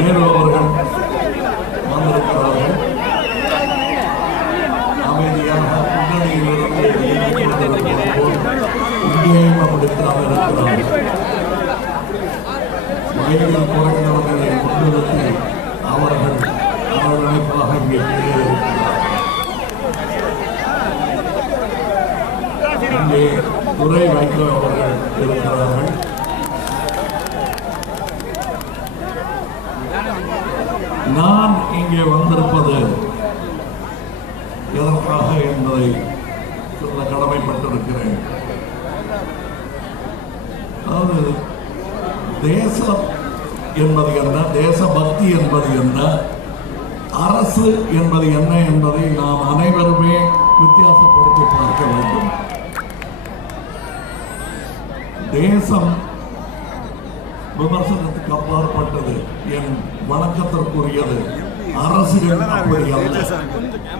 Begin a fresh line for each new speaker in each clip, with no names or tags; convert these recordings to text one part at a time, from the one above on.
대회로. நான் இங்கே வந்திருப்பது எதற்காக என்பதை சொல்ல கடமைப்பட்டிருக்கிறேன். அதாவது தேசம் என்பது என்ன? தேசபக்தி என்பது என்ன? அரசு என்பது என்ன என்பதை நாம் அனைவருமே வித்தியாசப்படுத்தி பார்க்க வேண்டும். தேசம் விமர்சனத்துக்கு அப்பாற்பட்டது என் வணக்கத்திற்குரியது அரசுகள் அப்படி அல்ல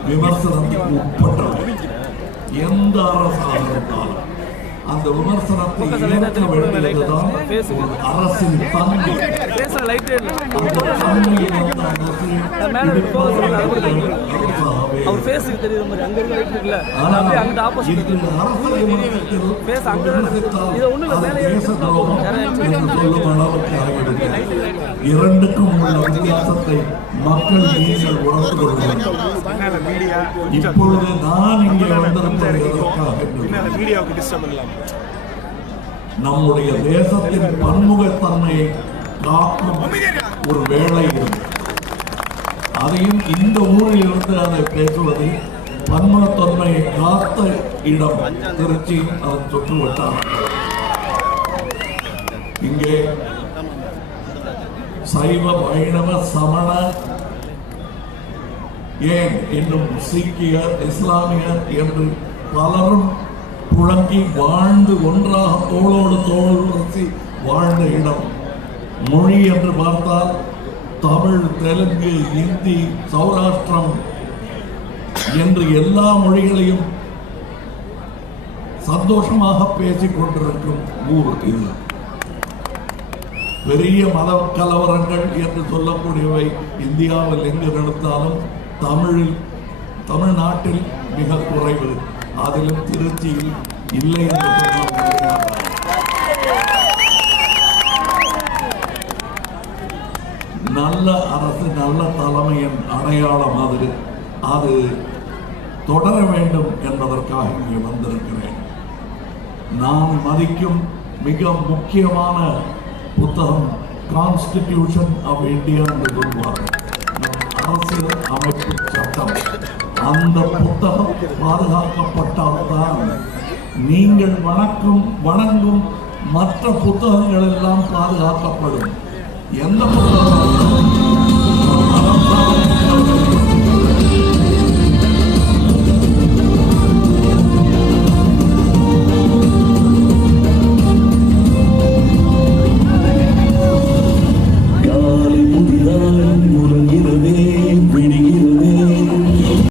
விமர்சனத்துக்கு உட்பட்டது. எந்த அரசாக இருந்தாலும். அந்த விமர்சனத்தை ஏற்க வேண்டியதுதான் ஒரு அரசின் தன்மை
அவர் ஃபேஸுக்கு தெரியுற மாதிரி அங்க இருக்க லைட் இருக்குல்ல. அப்படியே ஆப்போசிட் அங்க இது இல்ல, மேலே
இரண்டுக்கும் உள்ள வித்தியாசத்தை மக்கள் நீங்கள் உணர்ந்து
மீடியா
இப்பொழுது நான் இங்கே என்று
மீடியாவுக்கு டிஸ்டர்ப் பண்ணலாம்?
நம்முடைய தேசத்தின் பன்முகத்தன்மையை காக்கும் ஒரு வேலை அதையும் இந்த ஊரில் இருந்து அதை பேசுவது பன்முகத்தன்மையை காத்த இடம் திருச்சி அதன் சுற்றுவட்டார் இங்கே சைவ வைணவ சமண ஏன் இன்னும் சீக்கியர் இஸ்லாமியர் என்று பலரும் புழங்கி வாழ்ந்து ஒன்றாக தோளோடு தோள் உரசி வாழ்ந்த இடம். மொழி என்று பார்த்தால் தமிழ் தெலுங்கு இந்தி சௌராஷ்டிரம் என்று எல்லா மொழிகளையும் சந்தோஷமாக பேசிக் கொண்டிருக்கும் ஊர் இது. பெரிய மத கலவரங்கள் என்று சொல்லக்கூடியவை இந்தியாவில் எங்கு நடத்தாலும் தமிழில் தமிழ்நாட்டில் மிக குறைவு. அதிலும் திருச்சியில் இல்லை என்று நல்ல அரசு நல்ல தலைமையின் அடையாளம் அது. அது தொடர வேண்டும் என்பதற்காக இங்கே வந்திருக்கிறேன். நான் மதிக்கும் மிக முக்கியமான புத்தகம் கான்ஸ்டிடியூஷன் ஆஃப் இந்தியா என்று சொல்வார்கள். அரசியல் அமைப்பு. சட்டம் அந்த புத்தகம் பாதுகாக்கப்பட்டால்தான் நீங்கள் வணக்கும் வணங்கும் மற்ற புத்தகங்கள் எல்லாம் பாதுகாக்கப்படும். எந்த புத்தகம்?